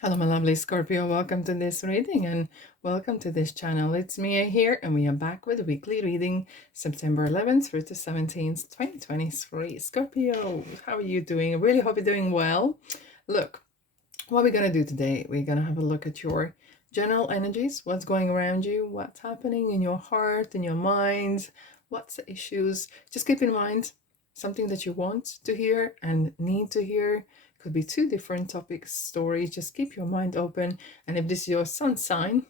Hello, my lovely Scorpio. Welcome to this reading and welcome to this channel. It's Mia here, and we are back with a weekly reading September 11th through to 17th, 2023. Scorpio, how are you doing? I really hope you're doing well. Look, what we're going to do today, we're going to have a look at your general energies, what's going around you, what's happening in your heart, in your mind, what's the issues. Just keep in mind something that you want to hear and need to hear. Could be two different topics, stories. Just keep your mind open. And if this is your sun sign,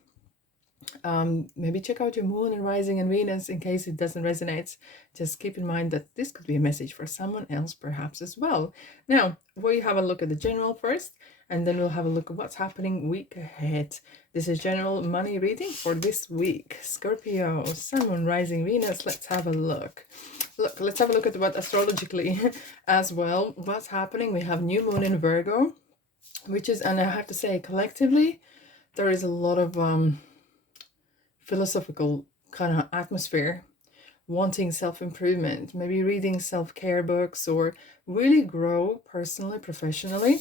maybe check out your moon and rising and Venus in case it doesn't resonate. Just keep in mind that this could be a message for someone else perhaps as well. Now, we have a look at the general first, and then we'll have a look at what's happening week ahead. This is general money reading for this week. Scorpio, Sun, Moon, Rising, Venus. Let's have a look. Let's have a look at what astrologically as well. What's happening? We have new moon in Virgo, which is, and I have to say, collectively, there is a lot of philosophical kind of atmosphere, wanting self-improvement, maybe reading self-care books, or really grow personally, professionally,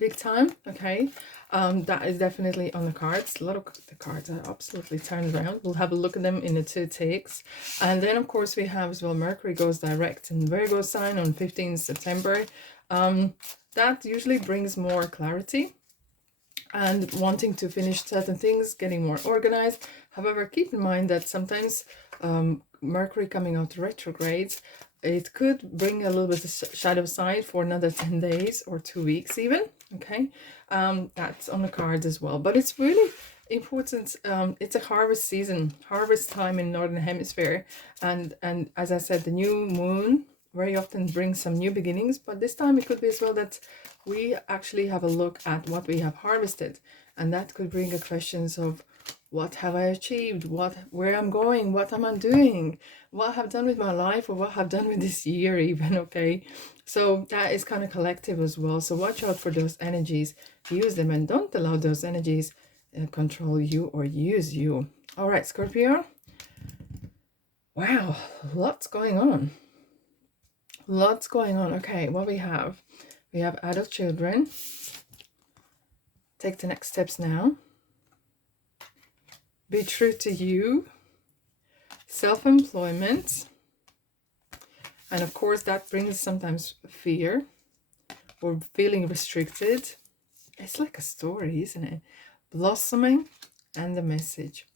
big time. Okay, that is definitely on the cards. A lot of the cards are absolutely turned around. We'll have a look at them in the two takes. And then of course we have as well Mercury goes direct in Virgo sign on 15th September. That usually brings more clarity and wanting to finish certain things, getting more organized. However, keep in mind that sometimes Mercury coming out retrograde, it could bring a little bit of shadow side for another 10 days or 2 weeks even. Okay, that's on the cards as well. But it's really important. It's a harvest season, harvest time in Northern Hemisphere. And as I said, the new moon very often brings some new beginnings, but this time it could be as well that we actually have a look at what we have harvested, and that could bring a questions of what have I achieved, where I'm going, what am I doing, what I've done with my life, or what I've done with this year even. Okay, so that is kind of collective as well, so watch out for those energies, use them, and don't allow those energies control you or use you. All right, Scorpio. Wow, lots going on. Lots going on. Okay, what we have adult children. Take the next steps now. Be true to you. Self-employment. And of course that brings sometimes fear or feeling restricted. It's like a story, isn't it? Blossoming and the message.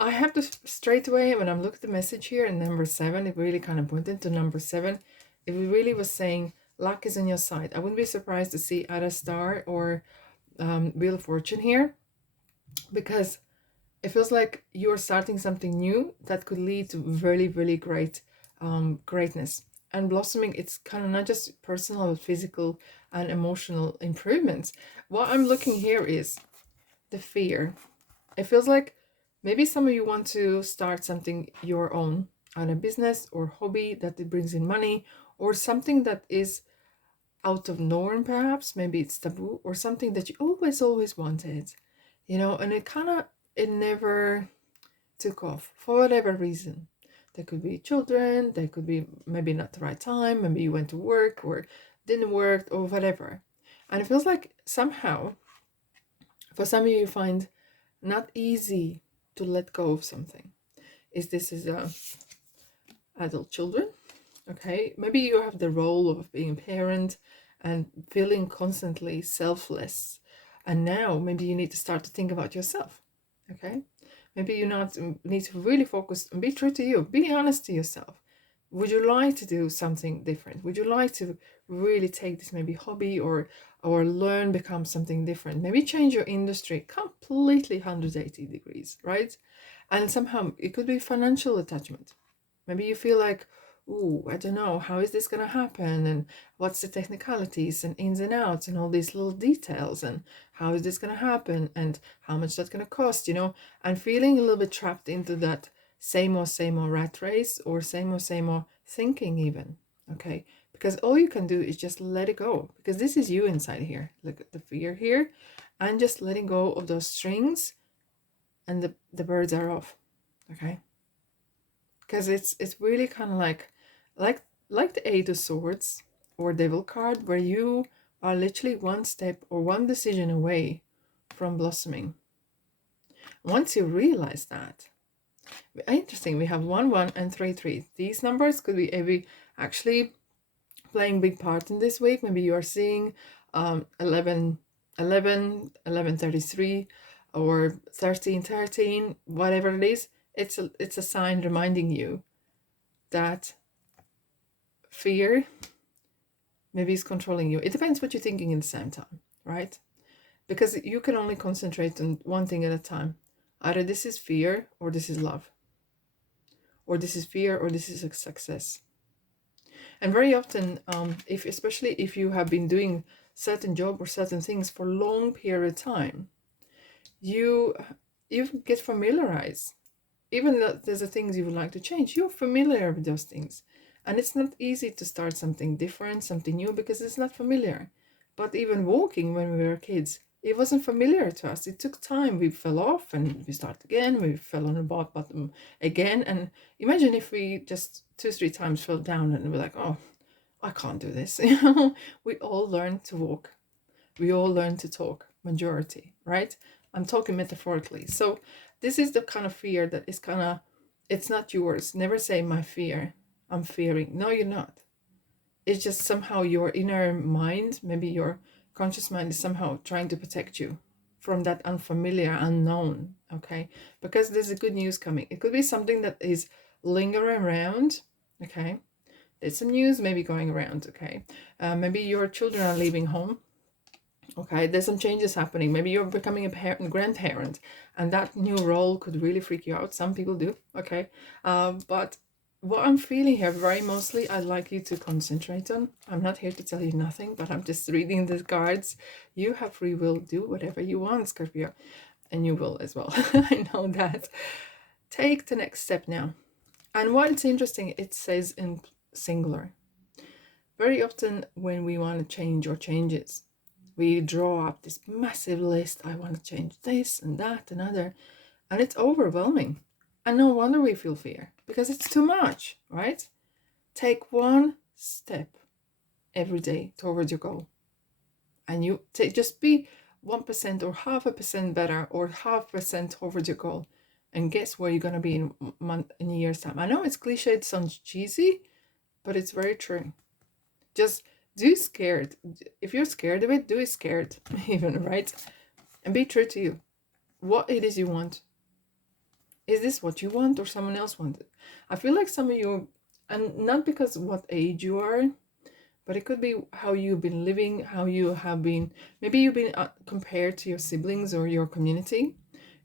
I have to straight away, when I'm looking at the message here in number 7, it really kind of pointed to number 7. It really was saying luck is on your side. I wouldn't be surprised to see either star or Wheel of Fortune here, because it feels like you're starting something new that could lead to really, really great greatness. And blossoming, it's kind of not just personal, but physical and emotional improvements. What I'm looking here is the fear. It feels like maybe some of you want to start something your own, on a business or hobby that it brings in money, or something that is out of norm perhaps. Maybe it's taboo or something that you always wanted, and it never took off for whatever reason. There could be children, there could be maybe not the right time, maybe you went to work or didn't work or whatever. And it feels like somehow for some of you find not easy to let go of something. This is adult children. Okay, maybe you have the role of being a parent and feeling constantly selfless, and now maybe you need to start to think about yourself. Okay, maybe you need to really focus and be true to you, be honest to yourself. Would you like to do something different? Would you like to really take this maybe hobby or learn, become something different? Maybe change your industry completely 180 degrees, right? And somehow it could be financial attachment. Maybe you feel like, ooh, I don't know, how is this going to happen? And what's the technicalities and ins and outs and all these little details? And how is this going to happen? And how much that's going to cost, And feeling a little bit trapped into that same old rat race, or same old thinking even. Okay, because all you can do is just let it go, because this is you inside here. Look at the fear here, and just letting go of those strings, and the birds are off. Okay, because it's really kind of like the Eight of Swords or Devil card, where you are literally one step or one decision away from blossoming. Once you realize that, interesting, we have 1 1 and 3 3. These numbers could be actually playing big part in this week. Maybe you are seeing 11 11 11:33 or 13:13, whatever it is. It's a sign reminding you that fear maybe is controlling you. It depends what you're thinking at the same time, right? Because you can only concentrate on one thing at a time. Either this is fear or this is love, or this is fear or this is a success. And very often, especially if you have been doing certain job or certain things for a long period of time, you get familiarized. Even though there's the things you would like to change, you're familiar with those things. And it's not easy to start something different, something new, because it's not familiar. But even walking when we were kids, it wasn't familiar to us. It took time. We fell off and we start again. We fell on the bottom again. And imagine if we just 2-3 times fell down and we're like, oh, I can't do this. We all learn to walk. We all learn to talk, majority, right? I'm talking metaphorically. So this is the kind of fear that is it's not yours. Never say my fear. I'm fearing. No, you're not. It's just somehow your inner mind, maybe your conscious mind, is somehow trying to protect you from that unfamiliar, unknown, okay? Because there's a good news coming. It could be something that is lingering around, okay? There's some news maybe going around, okay? Maybe your children are leaving home, okay? There's some changes happening. Maybe you're becoming a grandparent, and that new role could really freak you out. Some people do, okay? But what I'm feeling here, very mostly, I'd like you to concentrate on. I'm not here to tell you nothing, but I'm just reading the cards. You have free will. Do whatever you want, Scorpio. And you will as well. I know that. Take the next step now. And what's interesting, it says in singular. Very often when we want to change or changes, we draw up this massive list. I want to change this and that and other. And it's overwhelming. And no wonder we feel fear, because it's too much, right? Take one step every day towards your goal. And you just be 1% or 0.5% better, or 0.5% towards your goal. And guess where you're going to be in a year's time. I know it's cliche, it sounds cheesy, but it's very true. Just do scared. If you're scared of it, do it scared, even, right? And be true to you. What it is you want. Is this what you want or someone else wanted? I feel like some of you, and not because what age you are, but it could be how you've been living, how you have been, maybe you've been compared to your siblings or your community.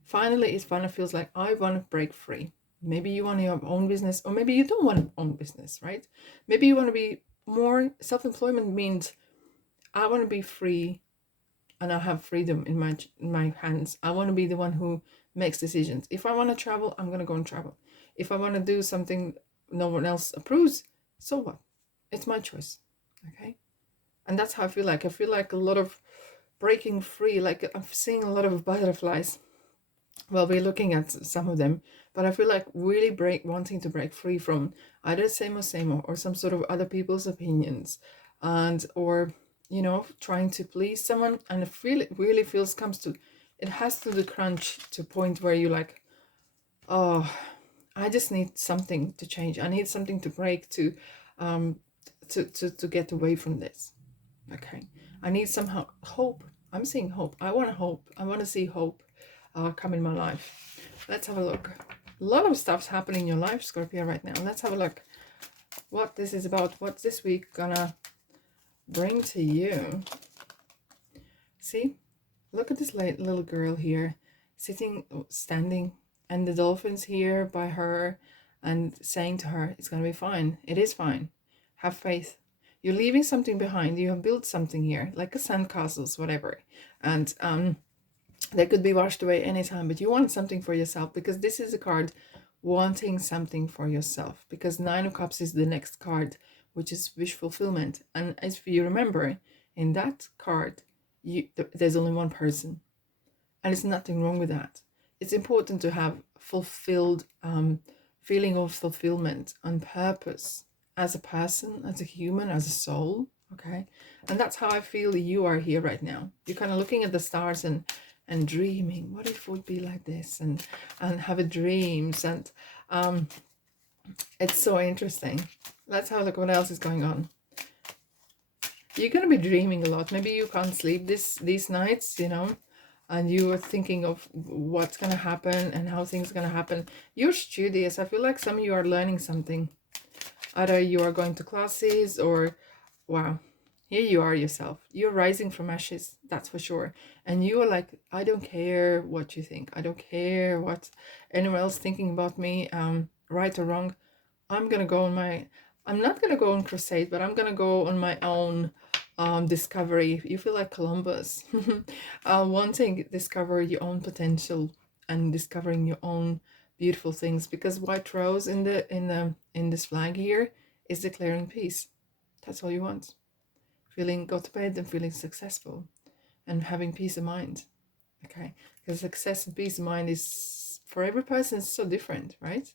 Finally, it kind of feels like, I want to break free. Maybe you want your own business, or maybe you don't want your own business, right? Maybe you want to be more self-employment means I want to be free and I have freedom in my hands. I want to be the one who makes decisions. If I want to travel, I'm going to go and travel. If I want to do something no one else approves, so what? It's my choice, okay? And that's how I feel like. I feel like a lot of breaking free, like I'm seeing a lot of butterflies. Well, we're looking at some of them, but I feel like really wanting to break free from either same or some sort of other people's opinions, and or trying to please someone. And I feel it really it has to the crunch to a point where you're like, oh, I just need something to change. I need something to break to get away from this. Okay, I need somehow hope. I'm seeing hope. I want hope. I want to see hope come in my life. Let's have a look. A lot of stuff's happening in your life, Scorpio, right now. Let's have a look what this is about. What's this week gonna bring to you? See, look at this little girl here, standing, and the dolphins here by her, and saying to her, it's gonna be fine. It is fine. Have faith. You're leaving something behind. You have built something here, like a sandcastles, whatever, and they could be washed away anytime, but you want something for yourself, because this is a card wanting something for yourself, because 9 of Cups is the next card, which is wish fulfillment. And as you remember, in that card, there's only one person, and there's nothing wrong with that. It's important to have fulfilled feeling of fulfillment on purpose, as a person, as a human, as a soul, Okay, and that's how I feel you are here right now. You're kind of looking at the stars and dreaming, what if it would be like this, and have a dreams, and it's so interesting. Let's have a look what else is going on. You're gonna be dreaming a lot. Maybe you can't sleep these nights, you know, and you are thinking of what's gonna happen and how things are gonna happen. You're studious. I feel like some of you are learning something. Either you are going to classes or, wow, here you are yourself. You're rising from ashes, that's for sure. And you are like, I don't care what you think. I don't care what anyone else thinking about me, right or wrong. I'm gonna go on my, I'm not gonna go on crusade, but I'm gonna go on my own discovery. You feel like Columbus, wanting to discover your own potential and discovering your own beautiful things. Because white rose in this flag here is declaring peace. That's all you want. Feeling go to bed and feeling successful and having peace of mind. Okay, because success and peace of mind is for every person is so different, right?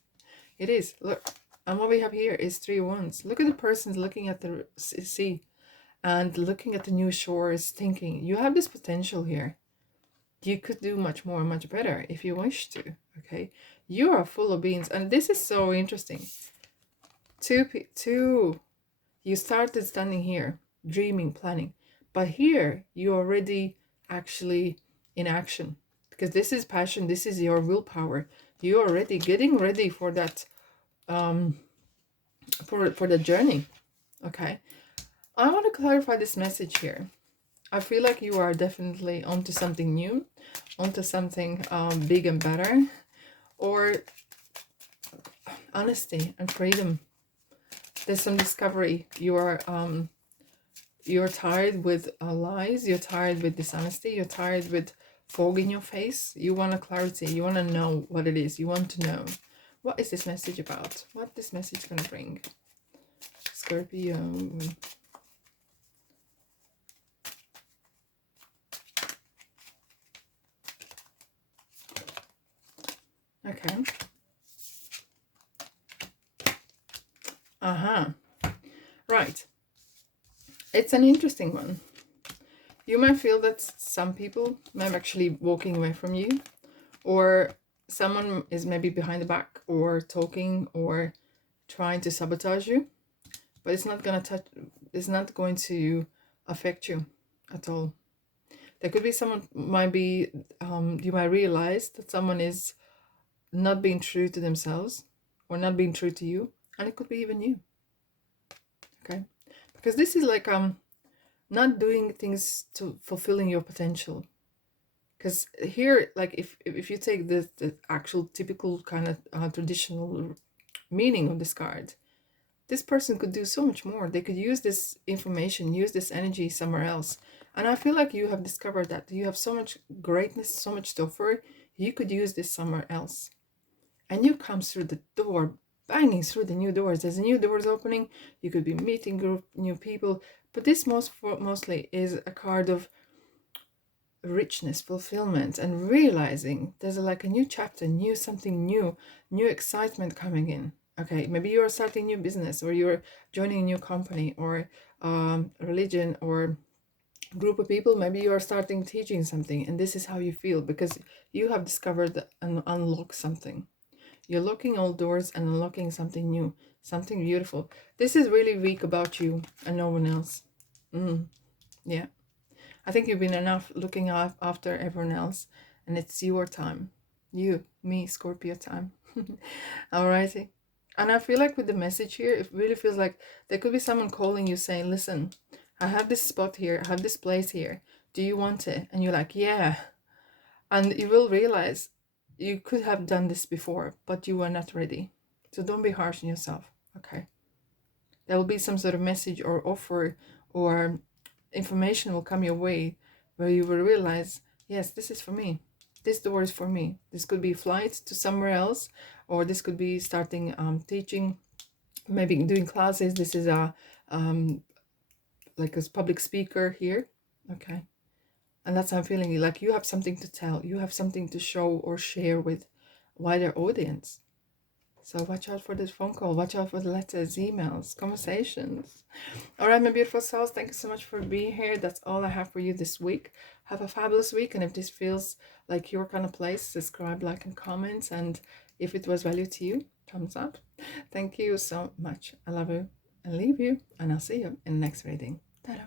It is. Look, and what we have here is 3 wands. Look at the person looking at the sea and looking at the new shores, thinking, you have this potential here. You could do much more, much better if you wish to, okay? You are full of beings, and this is so interesting. Two, you started standing here, dreaming, planning, but here you're already actually in action, because this is passion, this is your willpower. You're already getting ready for that, for the journey, okay? I want to clarify this message here. I feel like you are definitely onto something new, onto something big and better, or honesty and freedom. There's some discovery. You're tired with lies. You're tired with dishonesty. You're tired with fog in your face. You want a clarity. You want to know what it is. You want to know, what is this message about? What this message going to bring? Scorpio. Okay. Right. It's an interesting one. You might feel that some people might be actually walking away from you, or someone is maybe behind the back or talking or trying to sabotage you, but it's not going to affect you at all. There could be someone, might be, you might realize that someone is not being true to themselves or not being true to you, and it could be even you. Okay, because this is like not doing things to fulfilling your potential. Because here, like if you take the actual typical kind of traditional meaning of this card, this person could do so much more. They could use this information, use this energy somewhere else. And I feel like you have discovered that you have so much greatness, so much to offer. You could use this somewhere else. And you come through the door, banging through the new doors. There's new doors opening. You could be meeting group, new people. But this mostly is a card of richness, fulfillment, and realizing there's like a new chapter, something new excitement coming in. Okay, maybe you're starting a new business, or you're joining a new company, or religion, or group of people. Maybe you are starting teaching something, and this is how you feel because you have discovered and unlocked something. You're locking all doors and unlocking something new, something beautiful. This is really weak about you and no one else. Yeah. I think you've been enough looking after everyone else, and it's your time. You, me, Scorpio time. Alrighty. And I feel like with the message here, it really feels like there could be someone calling you saying, listen, I have this spot here, I have this place here. Do you want it? And you're like, yeah. And you will realize you could have done this before, but you were not ready. So don't be harsh on yourself, okay? There will be some sort of message or offer or information will come your way where you will realize, yes, this is for me. This door is for me. This could be flight to somewhere else, or this could be starting teaching, maybe doing classes. This is a like a public speaker here, okay? And that's how I'm feeling. Like you have something to tell. You have something to show or share with wider audience. So watch out for this phone call. Watch out for the letters, emails, conversations. All right, my beautiful souls, thank you so much for being here. That's all I have for you this week. Have a fabulous week. And if this feels like your kind of place, subscribe, like, and comment. And if it was value to you, thumbs up. Thank you so much. I love you and leave you. And I'll see you in the next reading. Ta-da.